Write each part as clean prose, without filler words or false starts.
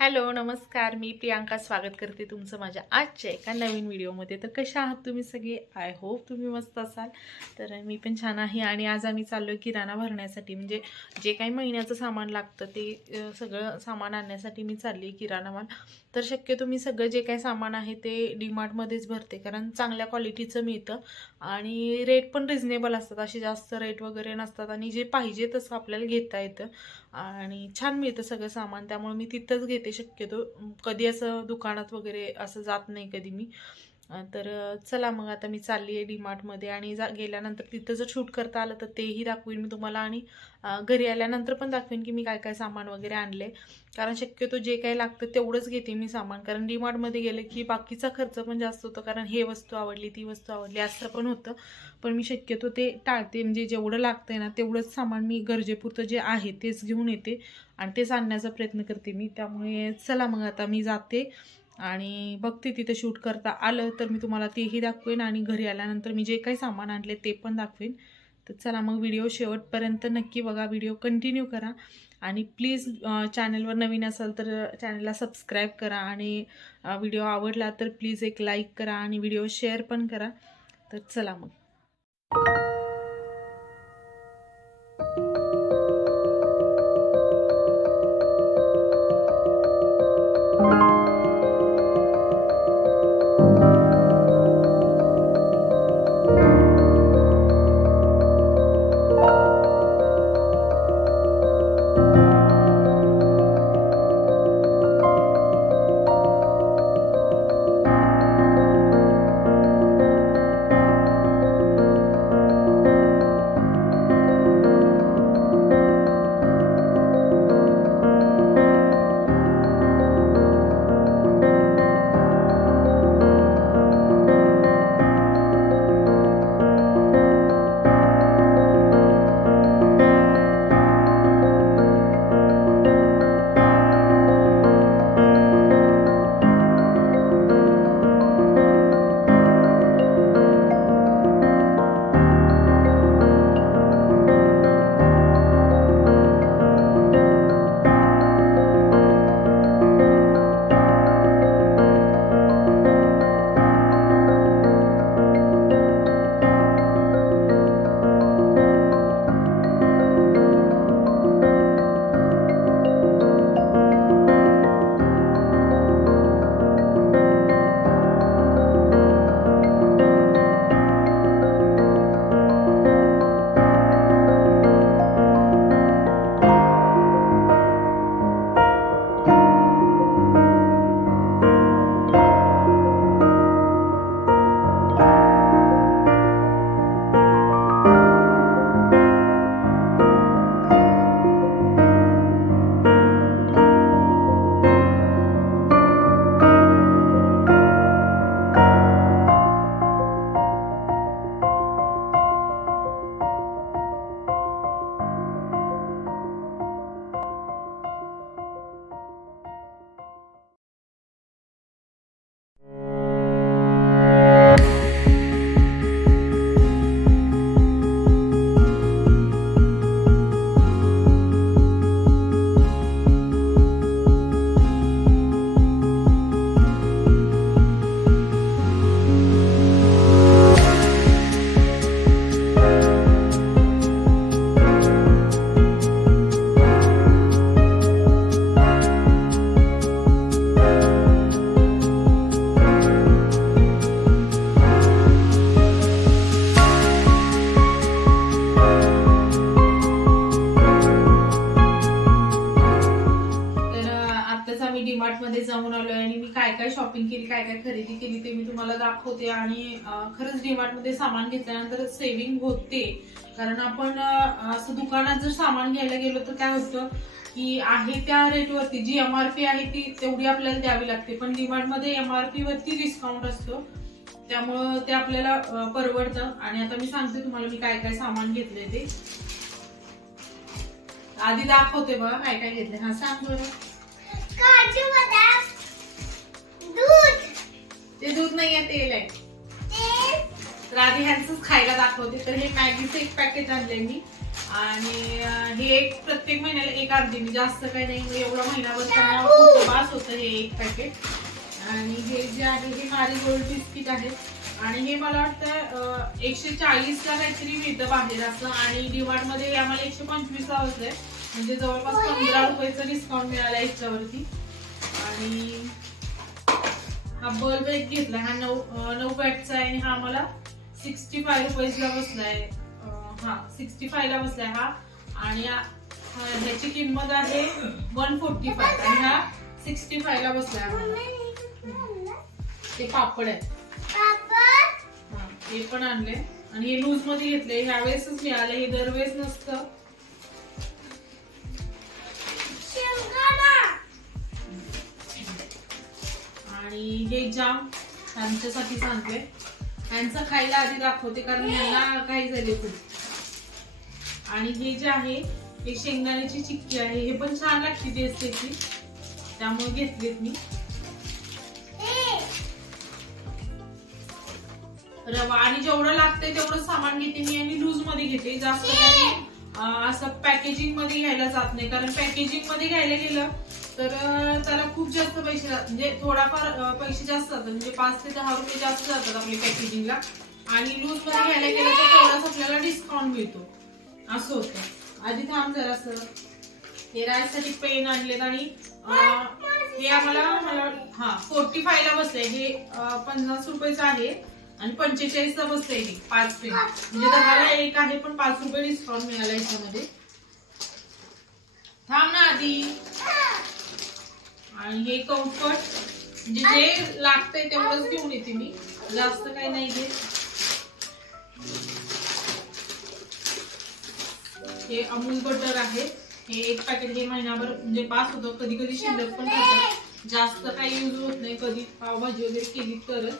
Hello नमस्कार, मी प्रियांका स्वागत करते तुमचं माझ्या आजच्या एका नवीन व्हिडिओमध्ये। तर कशा आहात तुम्ही सगळे? आय होप तुम्ही मस्त असाल। तर मी पण छान आहे आणि आज आम्ही चाललो किराणा भरण्यासाठी, म्हणजे जे काही महिन्याचं सामान लागतं ते सगळं सामान आणण्यासाठी मी चालली किराणा माल। तर शक्यतो मी सगळं जे काही सामान आहे ते डीमार्टमध्येच भरते, कारण चांगल्या क्वालिटीचं मिळतं आणि रेट पण रिजनेबल असतात, असे जास्त रेट वगैरे नसतात आणि जे पाहिजे तसं आपल्याला घेता येतं आणि छान मिळतं सगळं सामान। त्यामुळे मी तिथंच घेते शक्यतो, कधी असं दुकानात वगैरे असं जात नाही कधी मी। तर चला मग आता मी चालली आहे डीमार्टमध्ये आणि गेल्यानंतर तिथं जर शूट करता आलं तर तेही दाखवीन मी तुम्हाला आणि घरी आल्यानंतर पण दाखवेन की मी काय काय सामान वगैरे आणले, कारण शक्यतो जे काही लागतं तेवढंच घेते मी सामान, कारण डीमार्टमध्ये गेले की बाकीचा खर्च पण जास्त होतो, कारण हे वस्तू आवडली ती वस्तू आवडली असं पण होतं। पण मी शक्यतो ते टाळते, म्हणजे जेवढं लागतंय ना तेवढंच सामान मी गरजेपुरतं जे आहे तेच घेऊन येते आणि तेच आणण्याचा प्रयत्न करते मी। त्यामुळे चला मग आता मी जाते आणि बघते तिथे शूट करता आलं तर मी तुम्हाला तेही दाखवेन आणि घरी आल्यानंतर मी जे काही सामान आणले ते पण दाखवेन। तर चला मग व्हिडिओ शेवटपर्यंत नक्की बघा, व्हिडिओ कंटिन्यू करा आणि प्लीज चॅनलवर नवीन असाल तर चॅनलला सबस्क्राईब करा आणि व्हिडिओ आवडला तर प्लीज एक लाईक करा आणि व्हिडिओ शेअर पण करा। तर चला मग। डीमार्टमध्ये जाऊन आलोय आणि मी काय काय शॉपिंग केली, काय काय खरेदी केली ते मी तुम्हाला दाखवते आणि खरंच डीमार्टमध्ये सामान घेतल्यानंतर सेव्हिंग होते, कारण आपण असं दुकानात जर सामान घ्यायला गेलो तर काय होतं की आहे त्या रेटवरती जी MRP आहे ती तेवढी आपल्याला द्यावी लागते, पण डीमार्टमध्ये MRP वरती डिस्काउंट असतो, त्यामुळे ते आपल्याला परवडतं। आणि आता मी सांगते तुम्हाला मी काय काय सामान घेतले ते आधी दाखवते बघा काय काय घेतले। हा सांग बरं। काजू बदाम, दूध, ते दूध नाहीये, तेल आहे। तर आधी ह्यांचंच खायला दाखवते। तर हे मॅगीचं एक पॅकेट आणले मी आणि हे एक प्रत्येक महिन्याला एक अर्धी, मी जास्त काही नाही, एवढा महिनाभर बास होतं हे एक पॅकेट. आणि हे जे आहे हे मारीगोल्ड बिस्किट आहे आणि हे मला वाटतं 140ला काहीतरी मिळतं बाहेर असं आणि डीमार्ट मध्ये आम्हाला 125ला बसलंय म्हणजे जवळपास 15 रुपयाचं डिस्काउंट मिळाला याच्यावरती. आणि हा बल्ब एक घेतला, हा 9 वॅटचा आहे आणि हा मला 65 रुपयाला बसलाय. हा 65 ला बसलाय हा. आणि ह्याची किंमत आहे 145 आणि हा 65 ला बसलाय आम्हाला. ते पापड आहे हे पण आणले आणि हे लूज मध्ये घेतले, ह्या वेळेसच मिळाले, हे दरवेळेस नसतं. आणि हे जाम त्यांच्यासाठी सांगते, यांचं खायला आधी दाखवते कारण यांना काही झाले खूप. आणि हे जे आहे हे शेंगदाण्याची चिक्की आहे, हे पण छान लागते टेस्ट त्याची, त्यामुळे घेतलेत मी. रवा आणि जेवढं लागतंय तेवढं सामान घेते मी आणि लूज मध्ये घेते, जास्त काही असं पॅकेजिंग मध्ये घ्यायला जात नाही कारण पॅकेजिंग मध्ये घ्यायला गेलं तर त्याला खूप जास्त पैसे म्हणजे थोडाफार पैसे जास्त जातात म्हणजे 5 ते 10 रुपये जास्त जातात आपल्या पॅकेजिंगला. आणि लूज मध्ये घ्यायला गेलं तर तेवढाच आपल्याला डिस्काउंट मिळतो असं होतं. आधी थांब जरा असं हे रायसाठी पेन आणलेत आणि हे आम्हाला 45 ला बसले, हे 50 रुपयाचं आहे आणि 45 ला बसलंय हे 5 पेन म्हणजे 10ला एक आहे पण 5 रुपये डिस्काउंट मिळाला याच्यामध्ये. थांब ना आधी. आणि हे कम्फर्ट म्हणजे जे लागतंय तेवढंच घेऊन येते मी, जास्त काही नाही घेत. हे अमूल बटर आहे, हे एक पॅकेट हे महिनाभर म्हणजे पास होतं, कधी कधी शिल्लक पण राहतं, जास्त काही यूज होत नाही, कधी पावभाजी वगैरे केली तरच.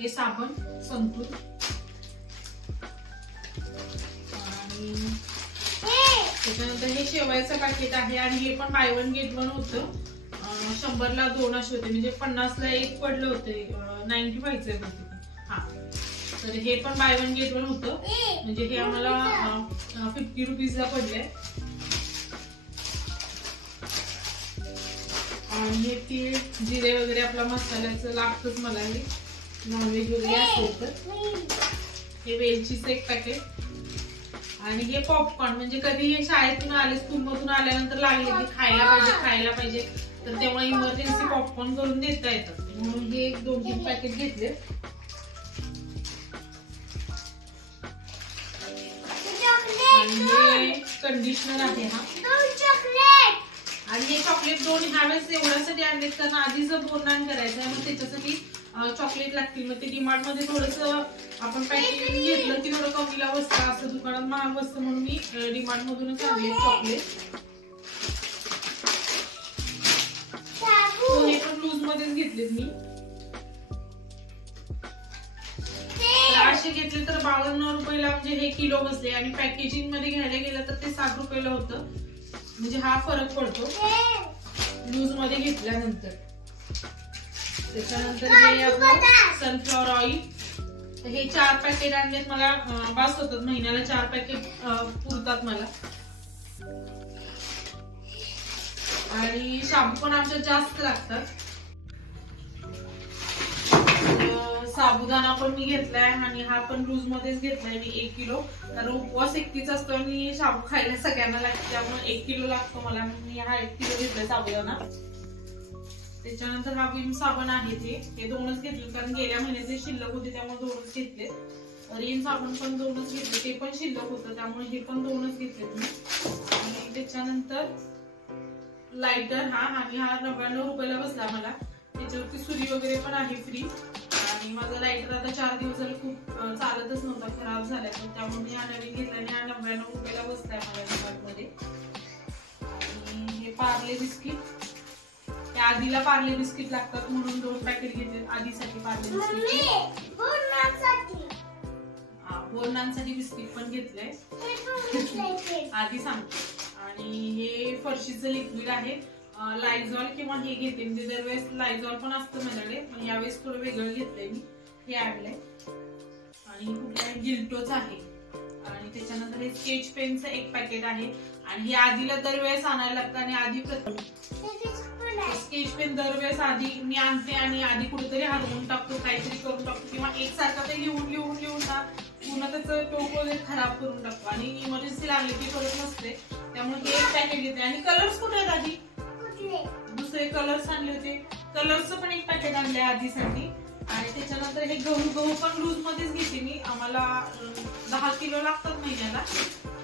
हे साबण संतूर आणि त्याच्यानंतर हे शेवयाचं पॅकेट आहे आणि हे पण बाय 1 गेट 1 होतं. 100 ला 2 असे होते म्हणजे 50 ला एक पडलं होते, 95चे होते. हा तर हे पण बाय 1 गेट 1 होतं म्हणजे हे आम्हाला 50 रुपीजला पडलंय. आणि हे तीळ जिरे वगैरे आपला मसाल्याचं लागतंच मला, हे नॉनव्हेज वगैरे असेल तर. हे वेलचीचं एक पॅकेट आणि हे पॉपकॉर्न म्हणजे कधी हे शाळेतून आले स्कूलमधून आल्यानंतर लागले की खायला पाहिजे तर तेव्हा इमर्जन्सी पॉपकॉर्न करून देता येतात म्हणून हे 2-3 पॅकेट घेतले. आणि हे कंडिशनर आहे हा आणि हे चॉकलेट 2 ह्यावेळेस एवढ्यासाठी आणलेत कारण आधीच बोरनान करायचं आहे मग त्याच्यासाठी चॉकलेट लागतील. मग ते डीमार्ट मध्ये थोडस आपण पॅकेजिंग घेतलं की थोडं कमीला बसतं, असं दुकानात महाग बसतं म्हणून मी डीमार्ट मधूनच आणले चॉकलेट. हे पण लूज मध्येच घेतलेत मी. असे घेतले तर 52 रुपयाला म्हणजे हे किलो बसले आणि पॅकेजिंग मध्ये घ्यायला गेलं तर ते 60 रुपयाला होतं म्हणजे हा फरक पडतो लूज मध्ये घेतल्यानंतर. त्याच्यानंतर हे आपलं सनफ्लॉवर ऑइल, हे 4 पॅकेट आणलेत मला, बास होतात महिन्याला 4 पॅकेट पुरतात मला. आणि शाबू पण आमच्यात जास्त लागतात, साबुदाणा पण मी घेतलाय आणि हा पण लूज मध्येच घेतलाय मी 1 किलो कारण उपवास एकटीच असतो आणि शाबू खायला सगळ्यांना लागतो त्यामुळे 1 किलो लागतो मला, मी हा 1 किलो घेतलाय साबुदाणा. त्याच्यानंतर हा विम साबण आहे ते 2च घेतले कारण गेल्या महिन्याचे शिल्लक होते त्यामुळे 2च घेतले. रिन साबण पण 2च घेतले, ते पण शिल्लक होतं त्यामुळे हे पण 2च घेतले मी. आणि त्याच्यानंतर लायटर हा 99 रुपयाला बसला मला, त्याच्यावरती सुरी वगैरे पण आहे फ्री. आणि माझा लायटर आता 4 दिवस झाले खूप चालतच नव्हता, खराब झालाय त्यामुळे मी हा नवीन घेतला आणि हा 99 रुपयाला बसलाय मला डीमार्ट मध्ये. आणि हे पार्ले बिस्किट, त्या आधीला पार्ले बिस्किट लागतात म्हणून 2 पॅकेट घेतले आधीसाठी पार्ले बिस्किट. बोरनांसाठी बिस्किट पण घेतलंय आधी सांगते. आणि हे फरशीचं लिक्विड आहे, लायझॉल किंवा हे घेते म्हणजे दरवेळेस लायझॉल पण असतं माझ्याकडे पण यावेळेस थोडं वेगळं घेतलंय मी, हे आणलंय. आणि कुठलं गिल्टोच आहे. आणि त्याच्यानंतर हे स्केच पेनचं 1 पॅकेट आहे, आणि हे आधीला दरवेळेस आणायला लागतं आणि आधी स्केच पेन दरवेळेस आधी मी आणते आणि आधी कुठेतरी हरवून टाकतो, काहीतरी करून टाकतो किंवा एकसारखा ते लिहून लिहून लिहून ना पूर्ण त्याचं टोक वगैरे खराब करून टाकतो आणि इमर्जन्सी लागली की करत नसते. त्यामुळे ते एक पॅकेट घेते. आणि कलर्स कुठे आहेत आधी? दुसरे कलर्स आणले होते, कलर्सचं पण एक पॅकेट आणले आधीसाठी. आणि त्याच्यानंतर हे गहू पण लूज मध्येच घेते मी. आम्हाला 10 किलो लागतात महिन्याला,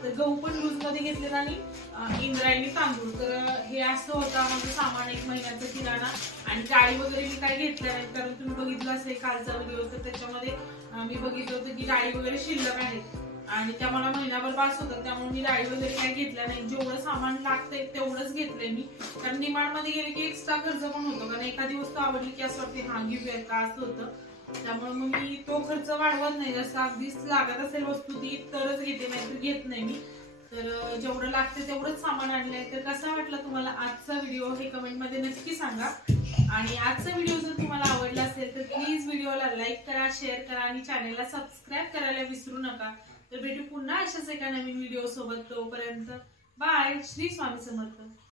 तर गहू पण लूज मध्ये घेतले आणि इंद्रायणी तांदूळ. तर हे असं होतं माझं सामान 1 महिन्याचं किराणा. आणि डाळी वगैरे मी काय घेतल्या नाही, कारण तुम्ही बघितलं असेल कालचा व्हिडिओ, तर त्याच्यामध्ये मी बघितलं होतं की डाळी वगैरे शिल्लक आहेत आणि त्या मला महिनाभर बास होतात. त्यामुळे मी डाळी वगैरे काही घेतल्या नाही. जेवढं सामान लागतंय तेवढंच घेतलंय मी, कारण डिमांड मध्ये गेले की एक्स्ट्रा खर्च पण होतो. कारण एखादी वस्तू आवडली की असं वाटते हा घेऊया का, असं होतं. त्यामुळे मग मी तो खर्च वाढवत नाही. जसं अगदीच लागत असेल वस्तू ती तरच घेते, नाही तर घेत नाही मी. तर जेवढं लागतं तेवढंच सामान आणलंय. तर कसा वाटला तुम्हाला आजचा व्हिडिओ हे कमेंट मध्ये नक्की सांगा. आणि आजचा व्हिडिओ जर तुम्हाला आवडला असेल तर प्लीज व्हिडिओला लाईक करा, शेअर करा आणि चॅनलला सबस्क्राईब करायला विसरू नका. तर भेटू पुन्हा अशाच एका नवीन व्हिडिओ सोबत. तोपर्यंत बाय. श्री स्वामी समर्थ.